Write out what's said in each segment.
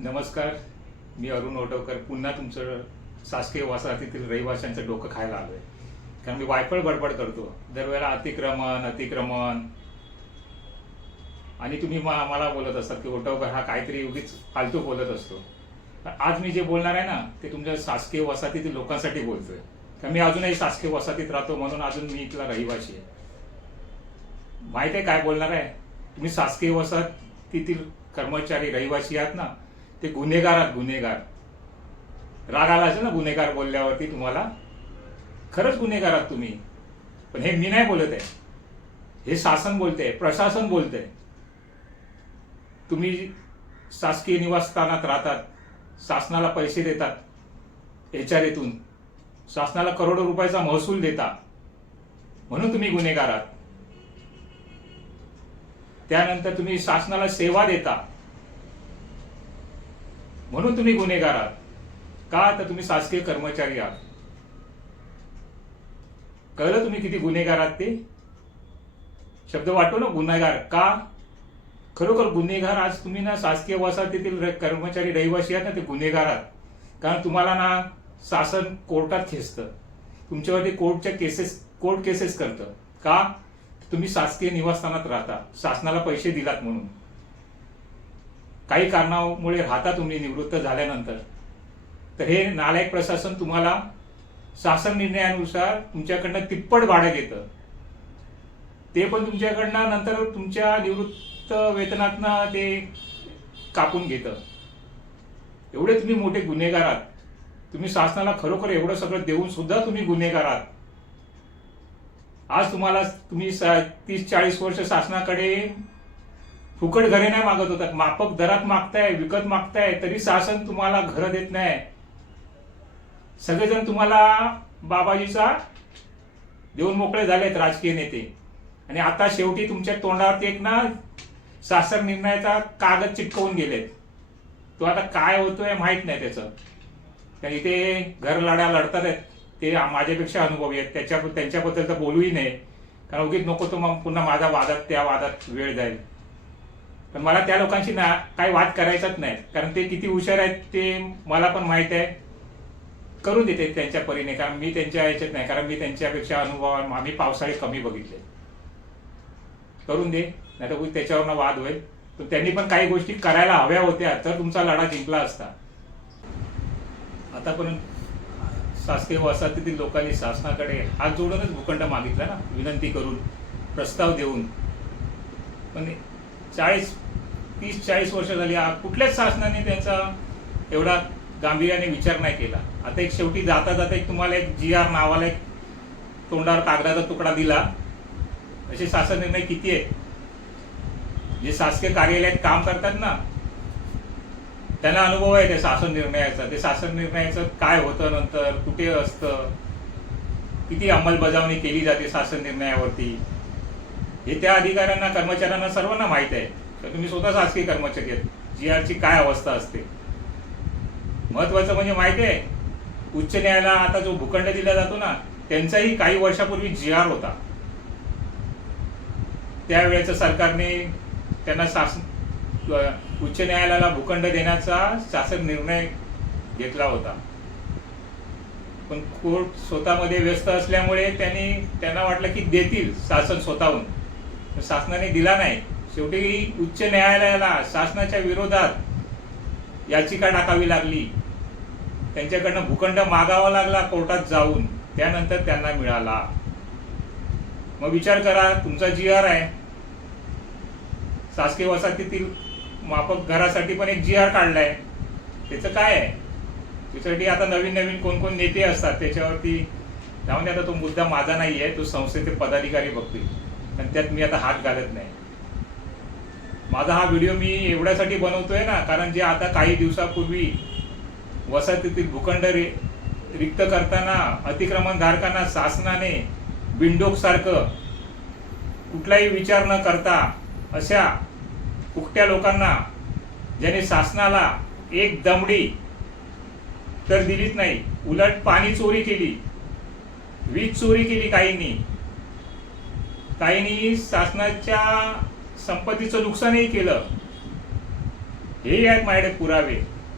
नमस्कार. मी अरुण ओटवकर पुन्हा तुमचं शासकीय वसाहतीतील रहिवाशांचं डोकं खायला आलोय. कारण मी वायफळ बडबड करतो दरवेळेला अतिक्रमण आणि तुम्ही मला बोलत असतात की ओटवकर हा काहीतरी उगीच फालतू बोलत असतो. पण आज मी जे बोलणार आहे ना ते तुमच्या शासकीय वसाहतीतील लोकांसाठी बोलतोय. कारण मी अजूनही शासकीय वसाहतीत राहतो म्हणून अजून मी इथला रहिवासी आहे. माहिती आहे काय बोलणार आहे? तुम्ही शासकीय वसाहतीतील कर्मचारी रहिवासी आहात ना, ते गुन्हेगार आहात. गुन्हेगार राग आला असेल ना गुन्हेगार बोलल्यावरती तुम्हाला. खरंच गुन्हेगार आहात तुम्ही. पण हे मी नाही बोलत आहे, हे शासन बोलते, प्रशासन बोलते. तुम्ही शासकीय निवासस्थानात राहतात, शासनाला पैसे देतात एचआरएतून, शासनाला करोडो रुपयाचा महसूल देता म्हणून तुम्ही गुन्हेगार आहात. त्यानंतर तुम्ही शासनाला सेवा देता म्हणून तुम्ही गुन्हेगार आहात. का? तर तुम्ही शासकीय कर्मचारी आहात. कळलं तुम्ही किती गुन्हेगार आहात ते? शब्द वाटतो ना गुन्हेगार. का? खरोखर गुन्हेगार. आज तुम्ही ना शासकीय वसाहतीतील कर्मचारी रहिवासी आहात ना, ते गुन्हेगार आहात. कारण तुम्हाला ना शासन कोर्टात खेचतं, तुमच्यावरती कोर्ट केसेस करतं. का? तुम्ही शासकीय निवासस्थानात राहता, शासनाला पैसे दिलात म्हणून. काही कारणामुळे राहता तुम्ही निवृत्त झाल्यानंतर, तर हे नालायक प्रशासन तुम्हाला शासन निर्णयानुसार तुमच्याकडनं तिप्पट भाडं घेतं. ते पण तुमच्याकडनं नंतर तुमच्या निवृत्त वेतनातनं ते कापून घेतं. एवढे तुम्ही मोठे गुन्हेगार आहात. तुम्ही शासनाला खरोखर एवढं सगळं देऊन सुद्धा तुम्ही गुन्हेगार आहात. आज तुम्ही 30-40 वर्ष शासनाकडे फुकट घरे नाही मागत होतात, माफक दरात मागताय, विकत मागताय, तरी शासन तुम्हाला घरं देत नाही. सगळेजण तुम्हाला बाबाजीचा देऊन मोकळे झालेत राजकीय नेते. आणि आता शेवटी तुमच्या तोंडावरती एक ना शासन निर्णयाचा कागद चिटकवून गेलेत. तो आता काय होतोय माहित नाही त्याचं. कारण इथे घर लढा लढतात आहेत ते माझ्यापेक्षा अनुभवी आहेत. त्यांच्याबद्दल तर बोलूही नाही, कारण उगीच नको तो मग पुन्हा माझा त्या वादात वेळ जाईल. पण मला त्या लोकांशी ना काही वाद करायचाच नाही, कारण ते किती हुशार आहेत ते मला पण माहित आहे. करून देते त्यांच्या परीने, कारण मी त्यांच्या ह्याच्यात नाही, कारण मी त्यांच्यापेक्षा अनुभव, आम्ही पावसाळे कमी बघितले. करून दे, नाही तर त्याच्यावर वाद होईल. पण त्यांनी पण काही गोष्टी करायला हव्या होत्या, तर तुमचा लढा जिंकला असता. आतापर्यंत शासकीय वसाहतीतील लोकांनी शासनाकडे हात जोडूनच भूखंड मागितला ना, विनंती करून, प्रस्ताव देऊन. पण 30-40 वर्ष झाली कुठल्याच शासनाने त्यांचा एवढा गांभीर्याने विचार नाही केला. आता एक शेवटी जाता एक तुम्हाला एक GR नावाला एक तोंडावर कागदाचा तुकडा दिला. असे शासन निर्णय किती आहेत? जे शासकीय कार्यालयात काम करतात ना, त्यांना अनुभव आहे त्या शासन निर्णयाचा. ते शासन निर्णयाचं काय होतं, नंतर कुठे असतं, किती अंमलबजावणी केली जाते शासन निर्णयावरती, हे त्या अधिकाऱ्यांना, कर्मचाऱ्यांना सर्वांना माहित आहे. तर तुम्ही स्वतः शासकीय कर्मचारी आहेत. GRची काय अवस्था असते. महत्वाचं म्हणजे माहिती आहे, उच्च न्यायालयाला आता जो भूखंड दिला जातो ना, त्यांचाही काही वर्षापूर्वी GR होता. त्यावेळेचं सरकारने त्यांना उच्च न्यायालयाला भूखंड देण्याचा शासन निर्णय घेतला होता. पण कोर्ट स्वतःमध्ये व्यस्त असल्यामुळे त्यांना वाटलं की देतील शासन स्वतःहून. शासनाने दिला नाही. शेवटी उच्च न्यायालयाला शासनाच्या विरोधात याचिका टाकावी लागली. त्यांच्याकडनं भूखंड मागावा लागला कोर्टात जाऊन. त्यानंतर त्यांना मिळाला. मग विचार करा, तुमचा GR आहे, शासकीय वसाहतीतील माफक घरासाठी पण एक GR काढलाय. त्याचं काय आहे? त्याच्यासाठी आता नवीन कोण नेते असतात त्याच्यावरती जाऊन. आता तो मुद्दा माझा नाही आहे, तो संस्थेचे पदाधिकारी बघतील, आणि त्यात मी आता हात घालत नाही. माझा हा व्हिडिओ मी एवढ्यासाठी बनवतोय ना, कारण जे आता काही दिवसापूर्वी वसाहतीतील भूखंड रिक्त करताना अतिक्रमणधारकांना शासनाने बिंडोक सारखं कुठलाही विचार न करता अशा फुकट्या लोकांना, ज्याने शासनाला एक दमडी तर दिलीच नाही, उलट पाणी चोरी केली, वीज चोरी केली, काहींनी शासनाच्या संपत्तीचं नुकसानही केलं. हे आहेत माझ्याकडे पुरावे.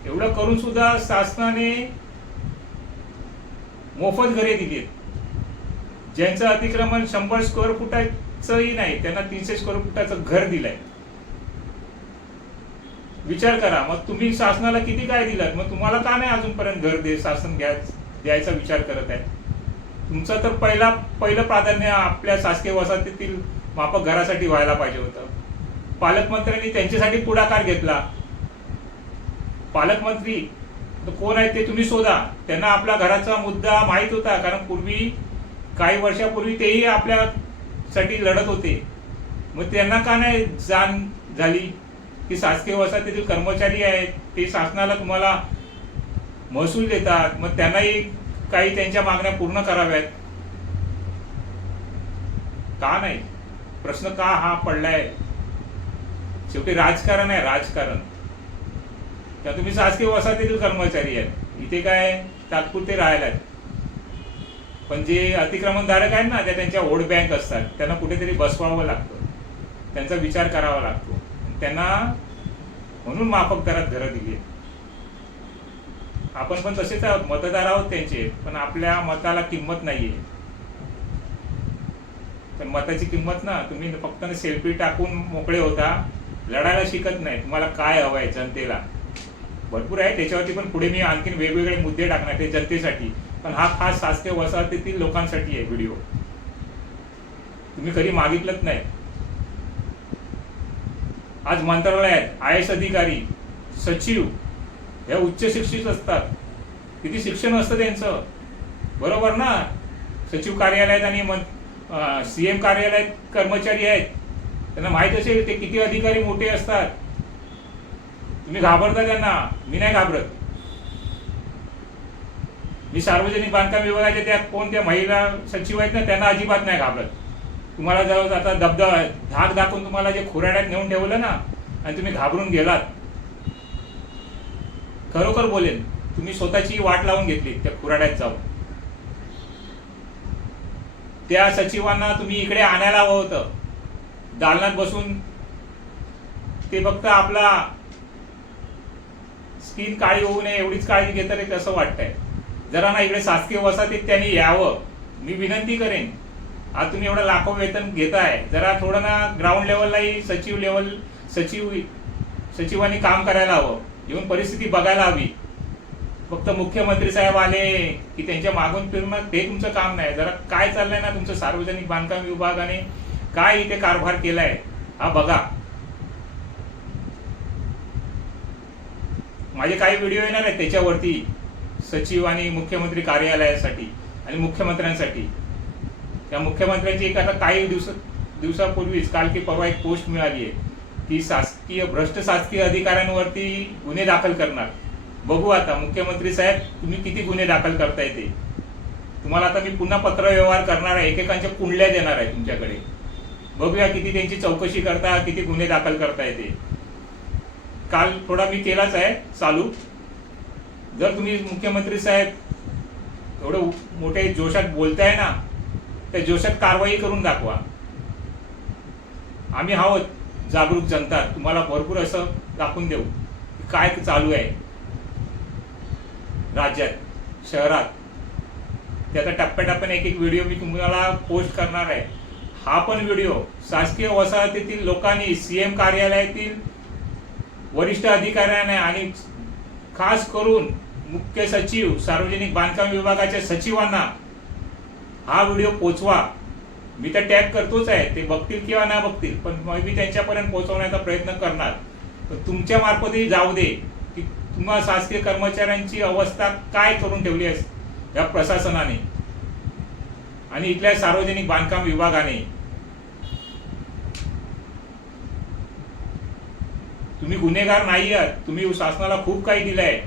एवढं करून सुद्धा शासनाने मोफत घरे दिलीत. ज्यांचं अतिक्रमण 100 स्क्वेअर फुटाचंही नाही त्यांना 300 स्क्वेअर फुटाचं घर दिलंय. विचार करा मग तुम्ही शासनाला किती काय दिलं, मग तुम्हाला का नाही अजूनपर्यंत घर शासन द्यायचा विचार करत आहे. तुमचं तर पहिलं प्राधान्य आपल्या शासकीय वसाहतीतील माफक घरासाठी व्हायला पाहिजे होतं. पालकमंत्र्यांनी त्यांच्यासाठी पुढाकार घेतला. पालकमंत्री कोण आहेत ते तुम्ही शोधा. त्यांना आपल्या घराचा मुद्दा माहित होता, कारण काही वर्षापूर्वी तेही आपल्यासाठी लढत होते. मग त्यांना का नाही जाण झाली की शासकीय वसाहतीतील कर्मचारी आहेत ते शासनाला तुम्हाला महसूल देतात, मग त्यांनाही काही त्यांच्या मागण्या पूर्ण कराव्यात. का नाही? प्रश्न का हा पडलाय? शेवटी राजकारण आहे, राजकारण. त्या तुम्ही शासकीय वसाहतीतील कर्मचारी आहेत, इथे काय तात्पुरते राहायला आहेत. पण जे अतिक्रमणधारक आहेत ना, त्या त्यांच्या वोट बँक असतात, त्यांना कुठेतरी बसवावं लागतं, त्यांचा विचार करावा लागतो. त्यांना म्हणून माफक दरात घरं दिली. आपण पण तसेच मतदार आहोत त्यांचे, पण आपल्या मताला किंमत नाहीये. पण मताची किंमत ना, तुम्ही फक्त सेल्फी टाकून मोकळे होता, लढायला शिकत नाही. तुम्हाला काय हवंय जनतेला भरपूर आहे, त्याच्यावरती पण पुढे मी आणखीन वेगवेगळे मुद्दे टाकणार ते जनतेसाठी. पण हा खास शासकीय वसाहतीतील लोकांसाठी आहे व्हिडिओ. तुम्ही कधी मागितलंच नाही. आज मंत्रालयात IAS अधिकारी, सचिव हे उच्च शिक्षित असतात. किती शिक्षण असतं त्यांचं, बरोबर ना? सचिव कार्यालयात आणि CM कार्यालयात कर्मचारी आहेत, त्यांना माहित असेल ते किती अधिकारी मोठे असतात. तुम्ही घाबरता त्यांना, मी नाही घाबरत. मी सार्वजनिक बांधकाम विभागाच्या त्या कोणत्या महिला सचिव आहेत ना, त्यांना अजिबात नाही घाबरत. तुम्हाला जर आता धाक दाखवून तुम्हाला जे खुराड्यात नेऊन ठेवलं ना आणि तुम्ही घाबरून गेलात, खरोखर बोलेन तुम्ही स्वतःची वाट लावून घेतली त्या खुराड्यात जाऊन. त्या सचिवांना तुम्ही इकडे आणायला हवं होतं. दालनात बसून ते फक्त आपला स्किन काळी होऊ नये एवढीच काळजी घेतात आहे असं वाटतंय. जरा ना इकडे शासकीय वसाहतीत त्यांनी यावं, मी विनंती करेन. आज तुम्ही एवढं लाखो वेतन घेताय, जरा थोडं ना ग्राउंड लेवललाही सचिवांनी काम करायला हवं, येऊन परिस्थिती बघायला हवी. फक्त मुख्यमंत्री साहेब आले की त्यांच्या मागून फिरणं ते तुमचं काम नाही. जरा काय चाललंय ना तुमचं सार्वजनिक बांधकाम विभागाने काय इथे कारभार केलाय हा बघा. माझे काही व्हिडिओ येणार आहेत त्याच्यावरती, सचिव आणि मुख्यमंत्री कार्यालयासाठी आणि मुख्यमंत्र्यांसाठी. त्या मुख्यमंत्र्यांची एक आता काही दिवसापूर्वीच काल की परवा एक पोस्ट मिळाली आहे की भ्रष्ट शासकीय अधिकाऱ्यांवरती गुन्हे दाखल करणार. बघू आता मुख्यमंत्री साहेब तुम्ही किती गुन्हे दाखल करताय ते. तुम्हाला आता मी पुन्हा पत्र व्यवहार करणार आहे, एकेकांच्या कुंडल्या देणार आहे तुमच्याकडे. बघूया किती त्यांची चौकशी करता, किती गुन्हे दाखल करताय ते. काल थोडा मी केलाच आहे चालू. जर तुम्ही मुख्यमंत्री साहेब एवढं मोठे जोशात बोलताय ना, त्या जोशात कारवाई करून दाखवा. आम्ही आहोत जागरूक जनता, तुम्हाला भरपूर असं दाखवून देऊ काय चालू आहे राज्यात, शहरात. ते आता टप्प्याटप्प्याने एक व्हिडिओ मी तुम्हाला पोस्ट करणार आहे. हा पण व्हिडिओ शासकीय वसाहतीतील लोकांनी, CM कार्यालयातील वरिष्ठ अधिकाऱ्यांना आणि खास करून मुख्य सचिव, सार्वजनिक बांधकाम विभागाच्या सचिवांना हा व्हिडिओ पोचवा. मी तर टॅग करतोच आहे, ते बघतील किंवा नाही बघतील, पण मी त्यांच्यापर्यंत पोहोचवण्याचा प्रयत्न करणार. तुमच्या मार्फतही जाऊ दे की तुम्हाला शासकीय कर्मचाऱ्यांची अवस्था काय करून ठेवली आहे या प्रशासनाने आणि इथल्या सार्वजनिक बांधकाम विभागाने. तुम्ही गुन्हेगार नाही आहात, तुम्ही शासनाला खूप काही दिलंय.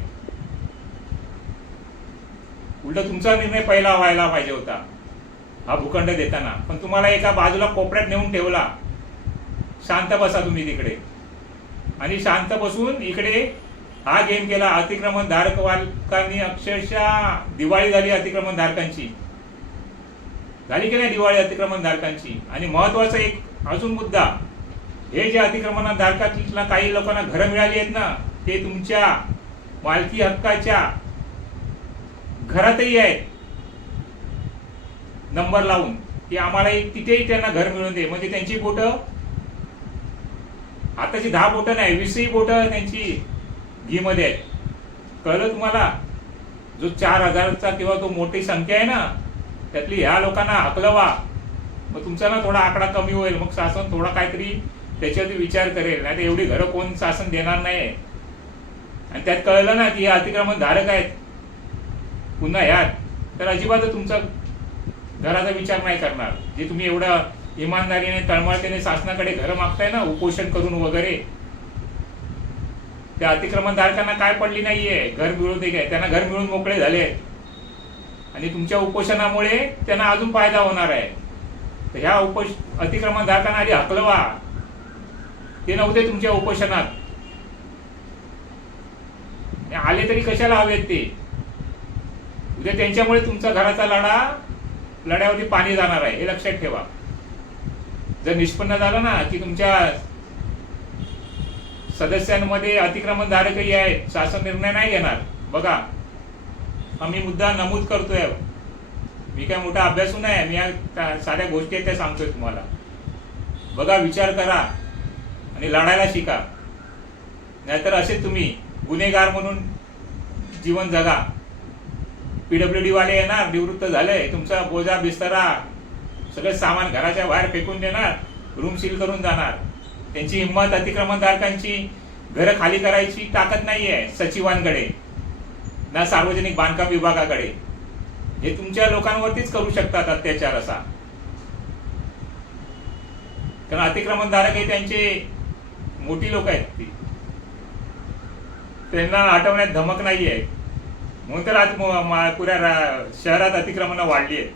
उलट तुमचा निर्णय पहिला व्हायला पाहिजे होता हा भूखंड देताना, पण तुम्हाला एका बाजूला कोपऱ्यात नेऊन ठेवला. शांत बसा तुम्ही तिकडे, आणि शांत बसून इकडे हा गेम केला. अतिक्रमण धारकांनी अक्षरशः दिवाळी झाली अतिक्रमण धारकांची, झाली की नाही दिवाळी अतिक्रमण धारकांची. आणि महत्वाचा एक अजून मुद्दा, हे जे अतिक्रमण धारकांना काही लोकांना घरं मिळाली आहेत ना, ते तुमच्या मालकी हक्काच्या घरातही आहेत नंबर लावून की आम्हाला तिथेही त्यांना घर मिळून दे. म्हणजे त्यांची बोटं आताची 10 बोटं नाही 20ही बोटं त्यांची घीमध्ये आहेत. कळलं तुम्हाला? जो 4000चा किंवा तो मोठी संख्या आहे ना त्यातली ह्या लोकांना हकलवा. मग तुमचा ना थोडा आकडा कमी होईल. मग शासन थोडा काहीतरी त्याच्यावरती विचार करेल. नाही तर एवढी घरं कोण शासन देणार नाही. आणि त्यात कळलं ना की हे अतिक्रमण धारक आहेत पुन्हा ह्यात, तर अजिबात तुमचा घराचा विचार नाही करणार. जे तुम्ही एवढा इमानदारीने तळमळतेने शासनाकडे घरं मागताय ना उपोषण करून वगैरे, त्या अतिक्रमण धारकांना काय पडली नाहीये घर मिळून दे काय. त्यांना घर मिळून मोकळे झाले आणि तुमच्या उपोषणामुळे त्यांना अजून फायदा होणार आहे. तर ह्या अतिक्रमण धारकांना आधी हकलवा. ते नव्हते तुमच्या उपोषणात, आले तरी कशाला हवेत ते. उद्या त्यांच्यामुळे तुमचा घराचा लढ्यावरती पाणी जाणार आहे हे लक्षात ठेवा. जर निष्पन्न झालं ना की तुमच्या सदस्यांमध्ये अतिक्रमण धारकही आहेत, शासन निर्णय नाही घेणार. बघा आम्ही मुद्दा नमूद करतोय. मी काय मोठा अभ्यासू नाही. मी साध्या गोष्टी आहेत त्या सांगतोय तुम्हाला. बघा विचार करा आणि लढायला शिका. नाहीतर असे तुम्ही गुन्हेगार म्हणून जीवन जगा. PWD वाले येणार, निवृत्त झाले, तुमचा बोजा बिस्तरा सगळं सामान घराच्या बाहेर फेकून देणार, रूम सील करून जाणार. त्यांची हिंमत अतिक्रमणधारकांची घरं खाली करायची ताकद नाहीये सचिवांकडे ना सार्वजनिक बांधकाम विभागाकडे. हे तुमच्या लोकांवरतीच करू शकतात अत्याचार असा. कारण अतिक्रमणधारक हे त्यांचे मोठी लोक आहेत, ती त्यांना हटवण्यात धमक नाहीये. म्हणून तर आज पुऱ्या शहरात अतिक्रमण वाढली आहेत.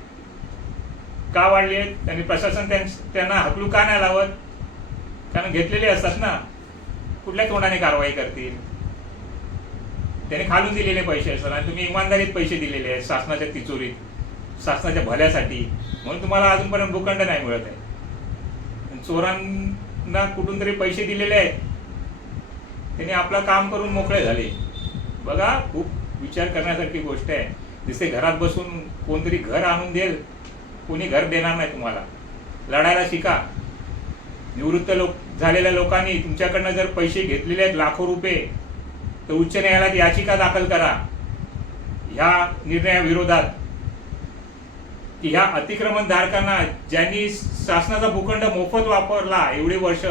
का वाढली आहेत? त्यांनी प्रशासन त्यांना हकलू का नाही लावत? कारण घेतलेले असतात ना, कुठल्या तोंडाने कारवाई करतील. त्यांनी खालून दिलेले पैसे असतात आणि तुम्ही इमानदारीत पैसे दिलेले आहेत शासनाच्या तिजोरीत, शासनाच्या भल्यासाठी. म्हणून तुम्हाला अजूनपर्यंत भूखंड नाही मिळत आहे. चोरांना कुठून तरी पैसे दिलेले आहेत, त्यांनी आपलं काम करून मोकळे झाले. बघा खूप विचार करण्यासारखी गोष्ट आहे. दिसते घरात बसून कोणतरी घर आणून देईल, कोणी घर देणार नाही तुम्हाला. लढायला शिका. निवृत्त झालेल्या लोकांनी तुमच्याकडनं जर पैसे घेतलेले आहेत लाखो रुपये, तर उच्च न्यायालयात याचिका दाखल करा ह्या निर्णयाविरोधात की ह्या अतिक्रमण धारकांना ज्यांनी शासनाचा भूखंड मोफत वापरला एवढे वर्ष,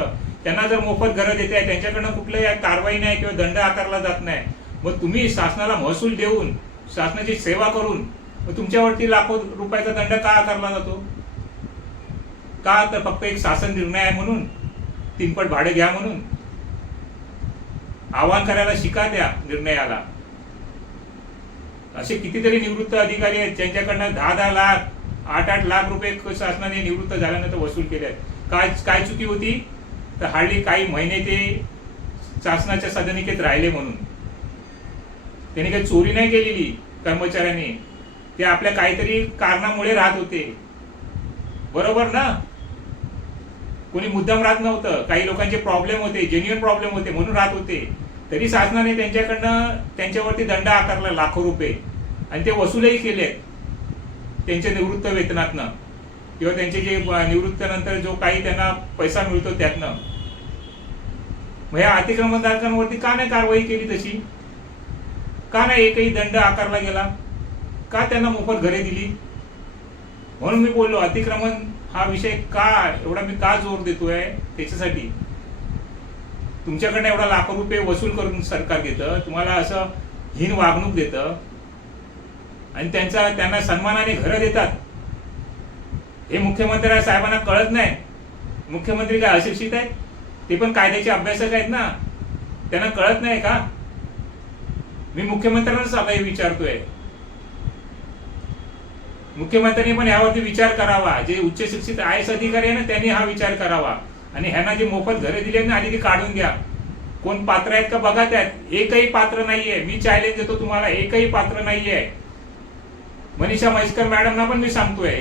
त्यांना जर मोफत घरं देते आहे, त्यांच्याकडनं कुठलंही कारवाई नाही किंवा दंड आकारला जात नाही. मग तुम्ही शासनाला महसूल देऊन शासनाची सेवा करून मग तुमच्यावरती लाखो रुपयाचा दंड का आकारला जातो? का? तर फक्त एक शासन निर्णय आहे म्हणून, 3 पट भाडे घ्या म्हणून. आवाहन करायला शिका त्या निर्णयाला. असे कितीतरी निवृत्त अधिकारी आहेत ज्यांच्याकडनं 10-10 लाख 8-8 लाख रुपये शासनाने निवृत्त झाल्यानंतर वसूल केले आहेत. काय चुकी होती? तर हार्डली काही महिने ते शासनाच्या सदनिकेत राहिले म्हणून. त्यांनी काही चोरी नाही केलेली कर्मचाऱ्यांनी, ते आपल्या काहीतरी कारणामुळे राहत होते. बरोबर ना? कोणी मुद्दाम राहत नव्हतं. काही लोकांचे प्रॉब्लेम होते, जेन्युइन प्रॉब्लेम होते म्हणून राहत होते. तरी शासनाने त्यांच्याकडनं त्यांच्यावरती दंड आकारला लाखो रुपये आणि ते वसूलही केले त्यांच्या निवृत्त वेतनातनं किंवा त्यांचे जे निवृत्तीनंतर जो काही त्यांना पैसा मिळतो त्यातनं. मग या अतिक्रमणधारकांवरती का नाही कारवाई केली तशी? का नाही एकही दंड आकारला गेला? का त्यांना मोफत घरे दिली? म्हणून मी बोललो अतिक्रमण हा विषय का एवढा मी का जोर देतोय त्याच्यासाठी. तुमच्याकडनं एवढा लाखो रुपये वसूल करून सरकार घेतं, तुम्हाला असं हीन वागणूक देतं आणि त्यांना सन्मानाने घरं देतात. हे मुख्यमंत्री साहेबांना कळत नाही. मुख्यमंत्री काय अशिक्षित आहेत? ते पण कायद्याचे अभ्यासक आहेत ना, त्यांना कळत नाही का? मी मुख्यमंत्र्यांनाच आता हे विचारतोय. मुख्यमंत्र्यांनी पण यावरती विचार करावा. जे उच्च शिक्षित IAS अधिकारी आहे ना, त्यांनी हा विचार करावा आणि ह्यांना जे मोफत घरे दिली ना आधी ती काढून घ्या. कोण पात्र आहेत का बघा. त्यात एकही पात्र नाहीये. मी चॅलेंज देतो तुम्हाला, एकही पात्र नाहीये. मनीषा म्हैसकर मॅडमना पण मी सांगतोय,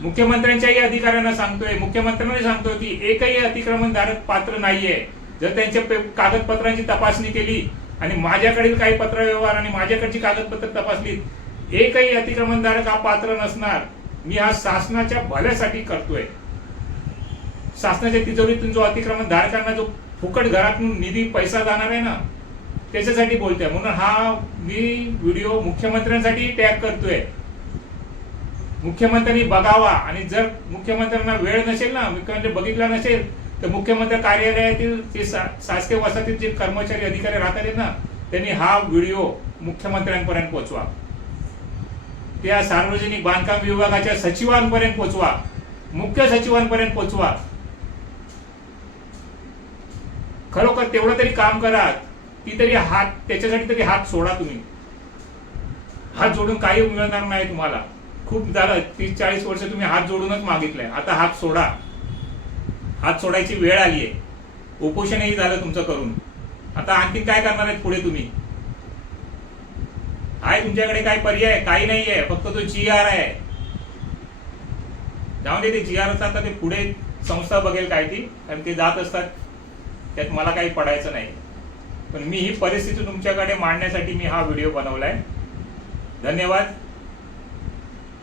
मुख्यमंत्र्यांच्याही अधिकाऱ्यांना सांगतोय, मुख्यमंत्र्यांना सांगतोय की एकही अतिक्रमणधारक पात्र नाहीये. जर त्यांच्या कागदपत्रांची तपासणी केली आणि माझ्याकडील काही पत्रव्यवहार आणि माझ्याकडची कागदपत्र तपासली, एकही अतिक्रमणधारक हा पात्र नसणार. मी हा शासनाच्या भल्यासाठी करतोय. शासनाच्या तिजोरीतून जो अतिक्रमणधारकांना जो फुकट घरातून निधी पैसा जाणार आहे ना, त्याच्यासाठी बोलतोय. म्हणून हा मी व्हिडिओ मुख्यमंत्र्यांसाठी टॅग करतोय. मुख्यमंत्र्यांनी बघावा, आणि जर मुख्यमंत्र्यांना वेळ नसेल ना, मुख्यमंत्री बघितला नसेल, तर मुख्यमंत्री कार्यालयातील जे शासकीय वसाहतीत जे कर्मचारी अधिकारी राहतात ना, त्यांनी हा व्हिडिओ मुख्यमंत्र्यांपर्यंत पोहोचवा. त्या सार्वजनिक बांधकाम विभागाच्या सचिवांपर्यंत पोहोचवा, मुख्य सचिवांपर्यंत पोहोचवा. खरोखर तेवढं तरी काम करा. ती तरी हात, त्याच्यासाठी तरी हात सोडा. तुम्ही हात जोडून काही मिळणार नाही तुम्हाला. खूप झालं, 30-40 वर्ष तुम्ही हात जोडूनच मागितलंय. आता हात सोडा. हात सोडायची वेळ आली आहे. उपोषणही झालं तुमचं करून. आता आणखी काय करणार आहेत पुढे तुम्ही? आहे तुमच्याकडे काय पर्याय? काही नाही आहे, फक्त तो GR आहे. जाऊन दे, ते GR आता ते पुढे संस्था बघेल काय ती, कारण ते जात असतात, त्यात मला काही पडायचं नाही. पण मी ही परिस्थिती तुमच्याकडे मांडण्यासाठी मी हा व्हिडिओ बनवलाय. धन्यवाद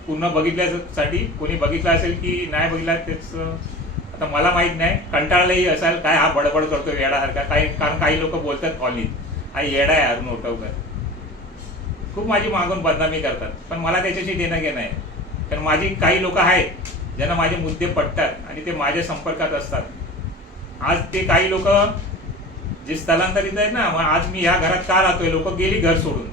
पूर्ण बघितल्यासाठी. कोणी बघितला असेल की नाही बघितला तेच आता मला माहित नाही. कंटाळलंही असाल, काय हा बडबड करतो येडासारखा, कारण काही लोक बोलतात कॉलनीत, हा येडा आहे अरुण ओटवकर. खूप माझी मागून बदनामी करतात, पण मला त्याच्याशी देणं घेणं आहे. कारण माझी काही लोक आहेत ज्यांना माझे मुद्दे पटतात आणि ते माझ्या संपर्कात असतात. आज ते काही लोक जे स्थलांतरित आहेत ना, मग आज मी ह्या घरात का राहतोय, लोक गेली घर सोडून.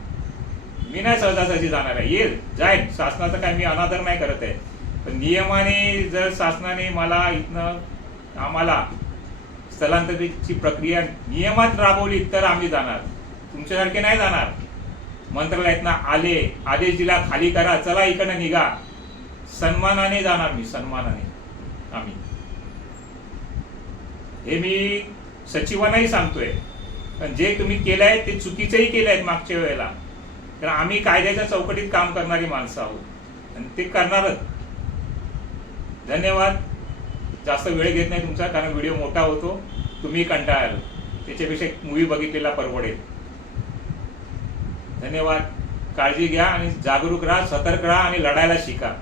मी नाही सहजासहजी जाणार आहे, येईल जाईल. शासनाचा काय मी अनादर नाही करत आहे, पण नियमाने जर शासनाने मला इथनं आम्हाला स्थलांतरितची प्रक्रिया नियमात राबवली तर आम्ही जाणार. तुमच्यासारखे नाही जाणार. मंत्रालयातनं आले, आदेश दिला खाली करा, चला इकडनं निघा, सन्मानाने जाणार मी, सन्मानाने. आम्ही हे मी सचिवांनाही सांगतोय. पण जे तुम्ही केलंय ते चुकीचंही केलंय मागच्या वेळेला. तर आम्ही कायद्याच्या चौकटीत काम करणारी माणसं आहोत आणि ते करणारच. धन्यवाद. जास्त वेळ घेत नाही तुमचा, कारण व्हिडिओ मोठा होतो, तुम्ही कंटाळाल. त्याच्यापेक्षा एक मूवी बघितलेला परवडेल. धन्यवाद. काळजी घ्या आणि जागरूक राहा, सतर्क राहा आणि लढायला शिका.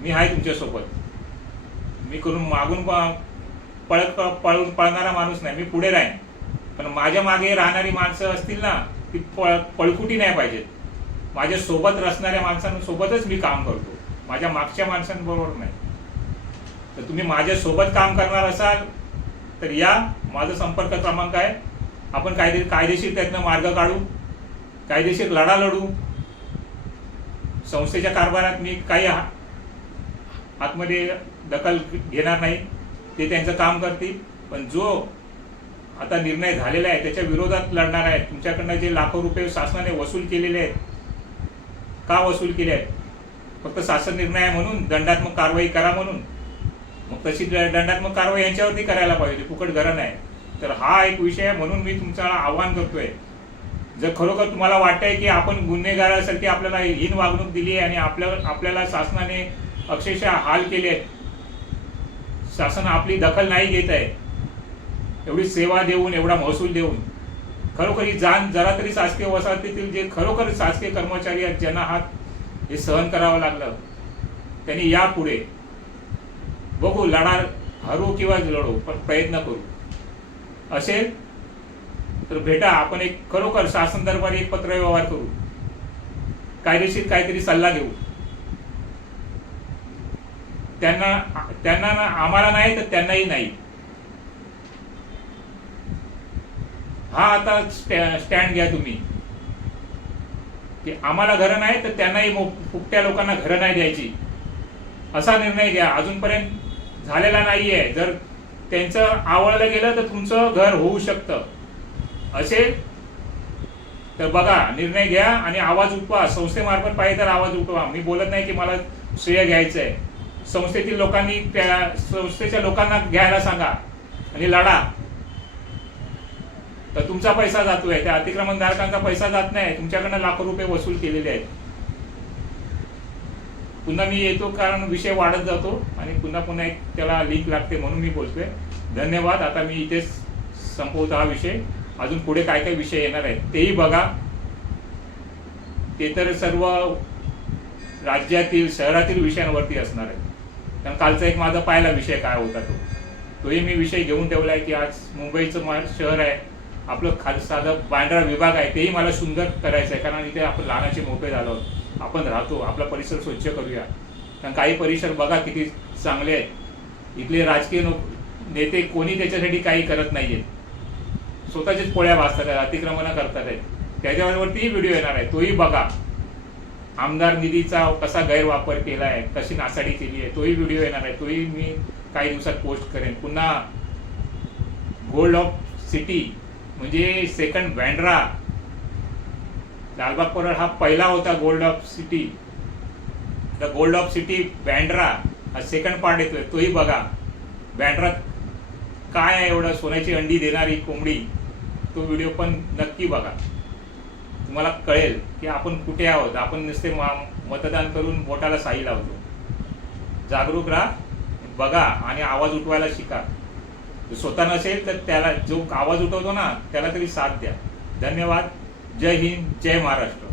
मी आहे तुमच्यासोबत. मी करून मागून पळून पळणारा माणूस नाही. मी पुढे राहीन, पण माझ्या मागे राहणारी माणसं असतील ना, ती पळकुटी नाही पाहिजेत. माझ्या सोबत रचणाऱ्या माणसांसोबतच मी काम करतो, माझ्या मागच्या माणसांबरोबर नाही. तर तुम्ही माझ्या सोबत काम करणार असाल तर या, माझा संपर्क क्रमांक आहे. आपण कायदेशीर त्यातनं मार्ग काढू, कायदेशीर लढा लढू. संस्थेच्या कारभारात मी काही आतमध्ये दखल घेणार नाही, ते त्यांचं काम करतील. पण जो आता निर्णय झालेला आहे त्याच्या विरोधात लढणार आहे. तुमच्याकडनं जे लाखो रुपये शासनाने वसूल केलेले आहेत, का वसूल केले आहेत? फक्त शासन निर्णय आहे म्हणून, दंडात्मक कारवाई करा म्हणून. मग तशी दंडात्मक कारवाई यांच्यावरती करायला पाहिजे, फुकट घरं नाही. तर हा एक विषय आहे, म्हणून मी तुमच्याला आव्हान करतोय. जर खरोखर तुम्हाला वाटतंय की आपण गुन्हेगारासारखी आपल्याला हीन वागणूक दिली आहे आणि आपल्याला शासनाने अक्षरशः हाल केले आहेत, शासन आपली दखल नाही घेत आहे, एवढी सेवा देऊन, एवढा महसूल देऊन, खरोखर ही जाण जरा तरी शासकीय वसाहतीतील जे खरोखर शासकीय कर्मचारी आहेत, ज्यांना हे सहन करावं लागलं, त्यांनी या पुढे बघू, लढा हरू किंवा लढू, पण प्रयत्न करू. असेल तर भेटा, आपण एक खरोखर शासन दरबारी एक पत्रव्यवहार करू, कायदेशीर काहीतरी सल्ला घेऊ. त्यांना आम्हाला नाही तर त्यांनाही नाही. हा आता स्टँड घ्या तुम्ही की आम्हाला घरं नाही तर त्यांनाही, फुकट्या लोकांना घरं नाही द्यायची, असा निर्णय घ्या. अजूनपर्यंत झालेला नाहीये. जर त्यांचं आवडलं गेलं तर तुमचं घर होऊ शकतं. असेल तर बघा, निर्णय घ्या आणि आवाज उठवा. संस्थेमार्फत पाहिजे तर आवाज उठवा. मी बोलत नाही की मला श्रेय घ्यायचं आहे. संस्थेतील लोकांनी, त्या संस्थेच्या लोकांना घ्यायला सांगा आणि लढा. तर तुमचा पैसा जातोय, त्या अतिक्रमणधारकांचा पैसा जात नाही. तुमच्याकडनं लाखो रुपये वसूल केलेले आहेत. पुन्हा मी येतो कारण विषय वाढत जातो आणि पुन्हा एक त्याला लिंक लागते म्हणून मी बोलतोय. धन्यवाद. आता मी इथेच संपवतो हा विषय. अजून पुढे काय काय विषय येणार आहेत तेही बघा. ते तर सर्व राज्यातील शहरातील विषयांवरती असणार आहे. कारण कालचा एक माझा पाहिला विषय काय होता तोही मी विषय घेऊन ठेवला आहे की आज मुंबईचं शहर आहे, आपलं खाली साधं बांद्रा विभाग आहे, तेही मला सुंदर करायचं आहे. कारण इथे आपण लहानाचे मोठे झालो, आपण राहतो, आपला परिसर स्वच्छ करूया. कारण काही परिसर बघा किती चांगले आहेत. इथले राजकीय नेते कोणी त्याच्यासाठी काही करत नाहीये, स्वतःचेच पोळ्या भाजतात आहेत, अतिक्रमण करतात आहेत. त्याच्यावरतीही व्हिडिओ येणार आहे, तोही बघा. आमदार निधीचा कसा गैरवापर केला आहे, कशी नासाडी केली आहे, तोही व्हिडिओ येणार आहे. तोही मी काही दिवसात पोस्ट करेन. पुन्हा गोल्ड ऑफ सिटी म्हणजे सेकंड बँड्रा, लालबाग परळ हा पहिला होता gold of city. The gold of city Bandra हा सेकंड पार्ट येतोय, तोही बघा. बँड्रात काय आहे एवढं सोन्याची अंडी देणारी कोंबडी, तो व्हिडिओ पण नक्की बघा. तुम्हाला कळेल की आपण कुठे आहोत. आपण नुसते मतदान करून बोटाला साई लावतो. जागरूक राहा, बघा आणि आवाज उठवायला शिका. स्वतः नसेल तर त्याला जो आवाज उठवतो ना त्याला तरी साथ द्या. धन्यवाद. जय हिंद, जय महाराष्ट्र.